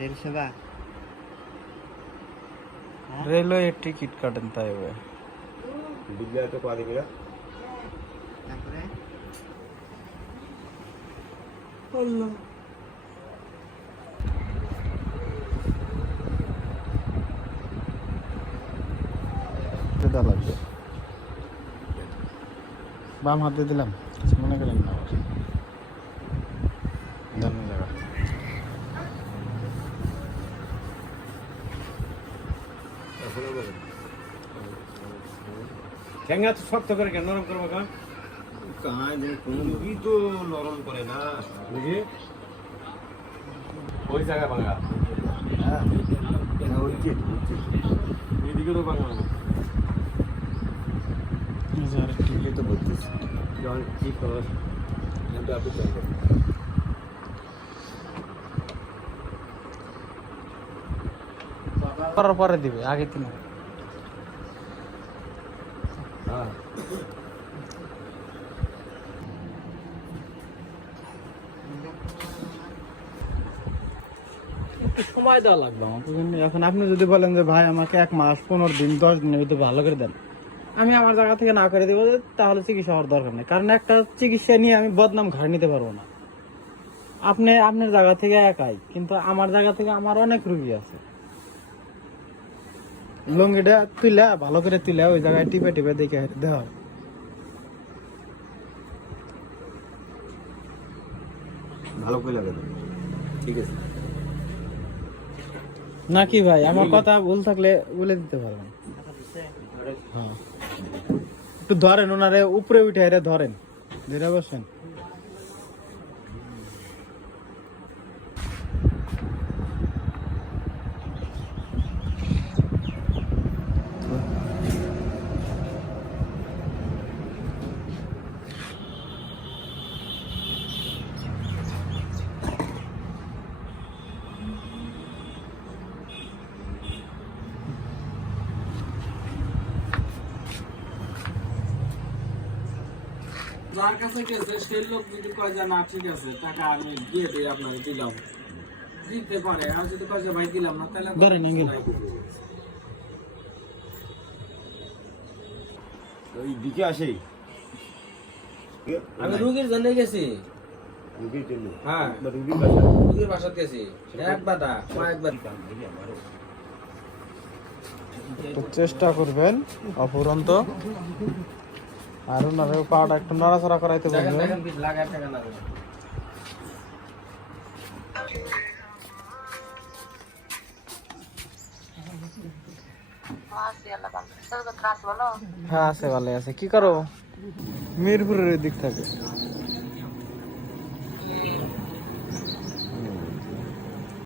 rail সেবা railway ticket কাটেন তাই হবে বিল্লা তো পারি মিলা তারপরে আল্লাহ এটা লাগবে বাম হাতে দিলাম কিছু মনে করেন না আবার দামি জায়গা ঠেঙ্গা তো শক্ত করে কেন নরম করবো কারণ তো নরম করে না বুঝি ওই জায়গা ভাঙা এইদিকে তো ভাঙা টিকিট তো বলতেছি যখন কি খবর আপনি জানবেন করার পরে দিবে আগে তিন হ্যাঁ একটু সময় দেওয়া লাগবে আমাকে এখন আপনি যদি বলেন যে ভাই আমাকে 1 মাস 15 দিন 10 দিনের ভিতরে ভালো করে দেন আমি আমার জায়গা থেকে না করে দেবো তাহলে চিকিৎসা হওয়ার দরকার নেই কারণ একটা চিকিৎসা নিয়ে আমি বদনাম ঘাড় নিতে পারবো না আপনি আপনার জায়গা থেকে একাই কিন্তু আমার জায়গা থেকে আমার অনেক রুগী আছে লঙ্গিটা তুইলা ভালো করে তুইলা ওই জায়গায় টিপে টিপে দেখে দেওয়া ভালো করে লাগে ঠিক আছে নাকি ভাই আমার কথা ভুল থাকলে বলে দিতে পারবেন হ্যাঁ একটু ধরেন ওনারে উপরে উঠে ধরেন ধরে বসেন যার কাছে গেছে সেই লোক যদি কয় যে না ঠিক আছে টাকা আমি দিয়ে দিই আপনাকে দিলাম দিতে পারে আর যদি কয় যে ভাই দিলাম না তাহলে ধরেন ওই দিকে আসেই আমি রুগীর জন্য গেছি রুগীর জন্য হ্যাঁ রুগীর বাসা রুগীর বাসাতে গেছি একবার না কয়েকবার তো চেষ্টা করবেন অপুরন্ত আর ওনারে পাটা একটু নড়াচড়া করাইতে দেখেন বলবেন দেখেন কি লাগার টাকা না হ্যাঁ আছে ভালো আছে কি করো মিরপুরের দিক থাকে